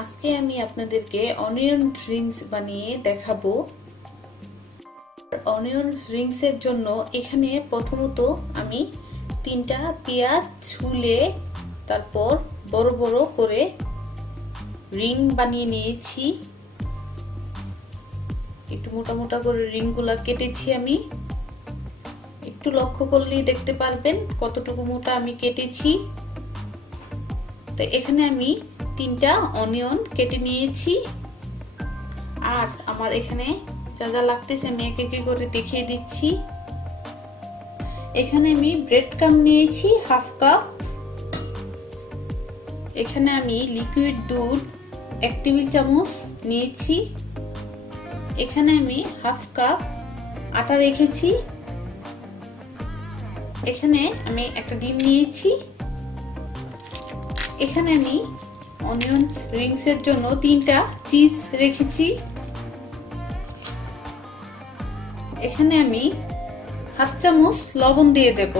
আজকে আমি আপনাদেরকে অনিয়ন রিংস বানিয়ে দেখাবো। অনিয়ন রিংস এর জন্য এখানে প্রথমত আমি 3টা পেঁয়াজ ছুলে তারপর বড় বড় করে রিং বানিয়ে নিয়েছি। একটু মোটা মোটা করে রিংগুলো কেটেছি আমি। একটু লক্ষ্য করলেই দেখতে পারবেন কতটুকু মোটা আমি কেটেছি। তো এখানে আমি 3টা অনিয়ন কেটে নিয়েছি। আর আমার এখানে যা যা লাগতেছে আমি এক এক করে দেখিয়ে দিচ্ছি। এখানে আমি ব্রেড ক্রাম্ব নিয়েছি হাফ কাপ। এখানে আমি লিকুইড দুধ 1 টেবিল চামচ নিয়েছি। এখানে আমি হাফ কাপ আটা রেখেছি। এখানে আমি একটা ডিম নিয়েছি। এখানে আমি অনিয়ন রিংস এর জন্য 3টা চিজ রেখেছি। এখানে আমি হাফ চামচ লবণ দিয়ে দেব।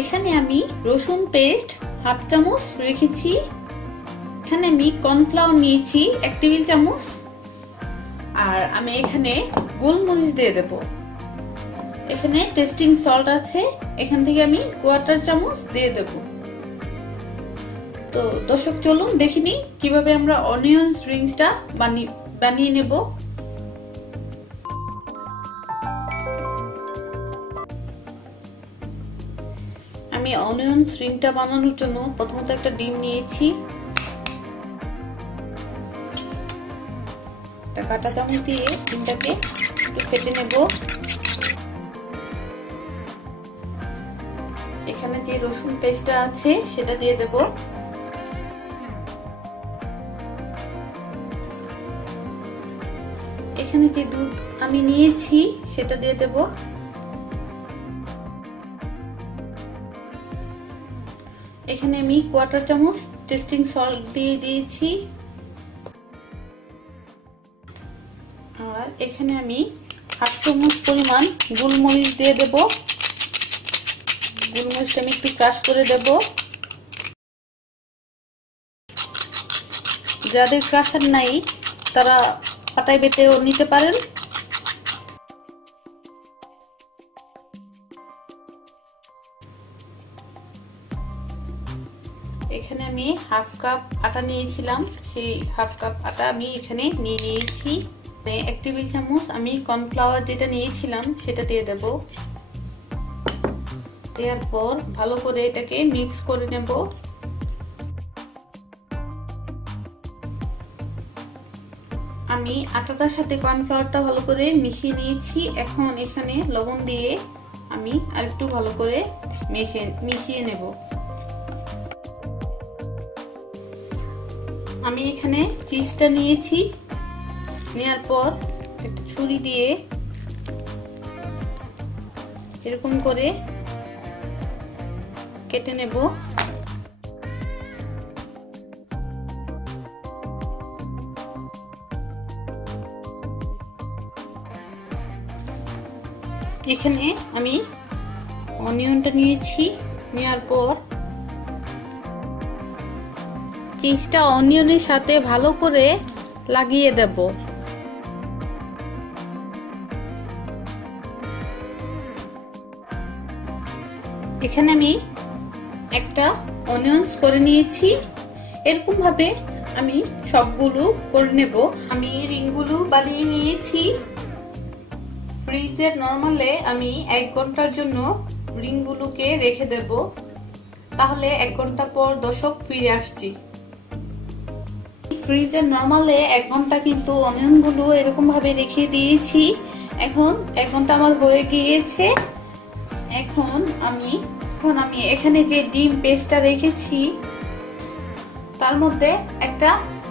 এখানে আমি রসুন পেস্ট হাফ চামচ রেখেছি। এখানে আমি কর্নফ্লাওয়ার নিয়েছি 1 টেবিল চামচ। আর আমি এখানে গোলমরিচ দিয়ে দেব। এখানে টেস্টিং সল্ট আছে, এখান থেকে আমি 1/4 চামচ দিয়ে দেব। তো দর্শক চলুন দেখিনি কিভাবে আমরা অনিয়ন রিংসটা বানিয়ে নেব। আমি অনিয়ন রিংটা বানানোর জন্য প্রথমত একটা ডিম নিয়েছি। একটা কাঁটা চামচ দিয়ে ডিমটাকে একটু ফেটে নেব। এখানে যে রসুন পেস্টটা আছে সেটা দিয়ে দেব। এখানে যে দুধ আমি নিয়েছি সেটা দিয়ে দেব। এখানে আমি 1/4 চামচ টেস্টিং সল্ট দিয়ে দিয়েছি। আর এখানে আমি হাফ চামচ পরিমাণ গোলমরিচ দিয়ে দেব। গোলমরিচটা আমি একটু ক্রাশ করে দেব। যাদের ক্রাশার নাই তারা পাটায় বেটেও নিতে পারেন। এখানে আমি হাফ কাপ আটা নিয়েছিলাম, সেই হাফ কাপ আটা আমি এখানে নিয়ে নিয়েছি। 1 টেবিল চামচ আমি কর্নফ্লাওয়ার যেটা নিয়েছিলাম সেটা দিয়ে দেব। দেওয়ার পর ভালো করে এটাকে মিক্স করে নেব। আমি আটাটার সাথে কর্নফ্লাওয়ারটা ভালো করে মিশিয়ে নিয়েছি। এখন এখানে লবণ দিয়ে আমি আরেকটু ভালো করে মিশিয়ে নেব। আমি এখানে চিজটা নিয়েছি। নেওয়ার পর একটা ছুরি দিয়ে এরকম করে কেটে নেব। এখানে আমি অনিয়নটা নিয়েছি। নেওয়ার পর চিজটা অনিয়নের সাথে ভালো করে লাগিয়ে দেব। এখানে আমি একটা অনিয়ন্স করে নিয়েছি। এরকম ভাবে আমি সবগুলো করে নেব। আমি রিংগুলো বানিয়ে নিয়েছি। ফ্রিজের নরমালে আমি 1 ঘন্টার জন্য রিংগুলোকে রেখে দেব। তাহলে 1 ঘন্টা পর দর্শক ফিরে আসছি। ফ্রিজের নরমালে 1 ঘন্টা কিন্তু অনিয়নগুলো এরকম ভাবে রেখে দিয়েছি। এখন 1 ঘন্টা আমার হয়ে গিয়েছে। এখন আমি এখানে যে ডিম পেস্টটা রেখেছি তার মধ্যে একটা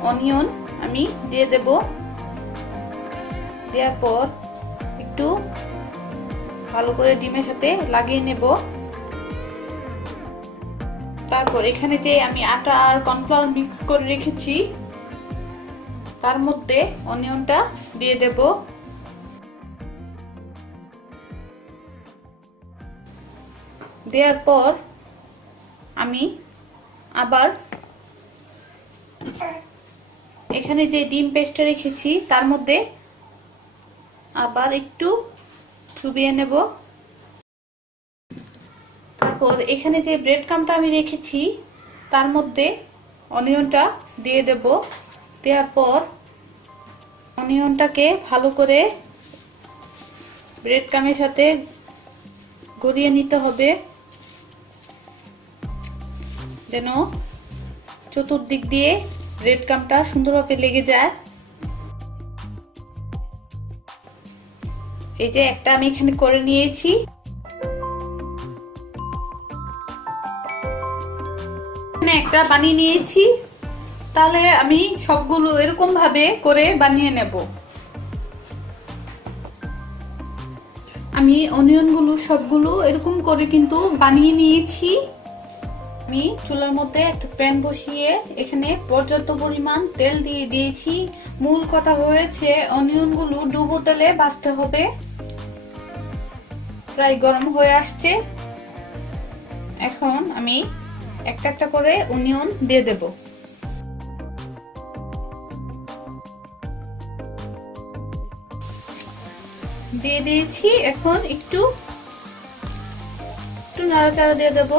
অনিয়ন আমি দিয়ে দেব। দেওয়ার পর একটু ভালো করে ডিমের সাথে লাগিয়ে নেব। তারপর এখানে যে আমি আটা আর কর্নফ্লাওয়ার মিক্স করে রেখেছি তার মধ্যে অনিয়নটা দিয়ে দেব। দেওয়ার পর আমি আবার এখানে যে ডিম পেস্টটা রেখেছি তার মধ্যে আবার একটু চুবিয়ে নেব। তারপর এখানে যে ব্রেড ক্রাম্বটা আমি রেখেছি তার মধ্যে অনিয়নটা দিয়ে দেব। দেওয়ার পর অনিয়নটাকে ভালো করে ব্রেড ক্রাম্বের সাথে গড়িয়ে নিতে হবে, যেন চতুর্দিক দিয়ে ব্রেড ক্রাম্বটা সুন্দরভাবে লেগে যায়। এই যে একটা আমি এখানে করে নিয়েছি। এখানে একটা বানিয়ে নিয়েছি, তাহলে আমি সবগুলো এরকম ভাবে করে বানিয়ে নেব। আমি অনিয়নগুলো সবগুলো এরকম করে কিন্তু বানিয়ে নিয়েছি। আমি চুলার মধ্যে একটা প্যান বসিয়ে এখানে পর্যাপ্ত পরিমাণ তেল দিয়ে দিয়েছি। মূল কথা হয়েছে অনিয়নগুলো ডুবো তেলে ভাজতে হবে। প্রায় গরম হয়ে আসছে, এখন আমি একটা একটা করে অনিয়ন দিয়ে দেব। দিয়ে দিয়েছি, এখন একটু নাড়াচাড়া দিয়ে দেব।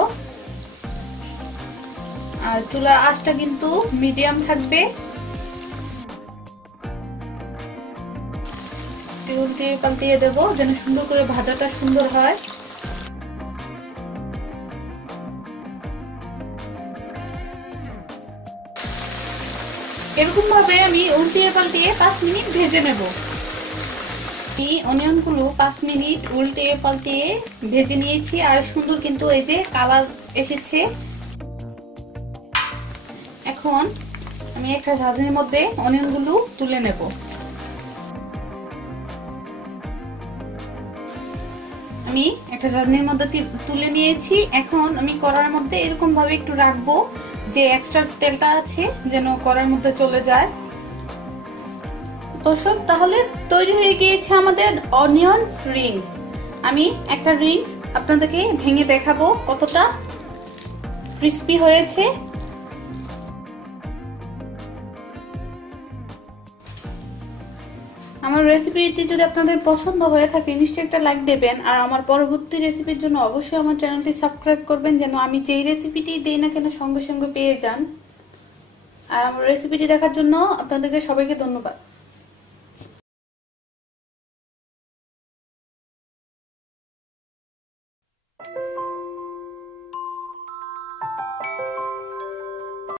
আর চুলার আঁচটা কিন্তু মিডিয়াম থাকবে। উল্টে পাল্টিয়ে দেব যেন সুন্দর করে ভাজাটা সুন্দর হয়। এরকম ভাবে আমি উল্টিয়ে পাল্টিয়ে 5 মিনিট ভেজে নেব। এই অনিয়নগুলো 5 মিনিট উল্টিয়ে পাল্টিয়ে ভেজে নিয়েছি, আর সুন্দর কিন্তু এই যে কালার এসেছে। এখন আমি একটা ঝাঁঝরির মধ্যে অনিয়নগুলো তুলে নেব। আমি একটা ঝাঁঝরির মধ্যে তুলে নিয়েছি। এখন আমি কড়াইয়ের মধ্যে এরকম ভাবে একটু রাখবো যে এক্সট্রা তেলটা আছে যেন কড়াইয়ের মধ্যে চলে যায়। দর্শক, তাহলে তৈরি হয়ে গিয়েছে আমাদের অনিয়ন রিংস। আমি একটা রিংস আপনাদেরকে ভেঙে দেখাবো কতটা ক্রিস্পি হয়েছে। আমার রেসিপিটি যদি আপনাদের পছন্দ হয়ে থাকে নিশ্চয়ই একটা লাইক দেবেন, আর আমার পরবর্তী রেসিপির জন্য অবশ্যই আমার চ্যানেলটি সাবস্ক্রাইব করবেন যেন আমি যেই রেসিপিটি দেই না কেন সঙ্গে সঙ্গে পেয়ে যান। আর আমার রেসিপিটি দেখার জন্য আপনাদেরকে সবাইকে ধন্যবাদ।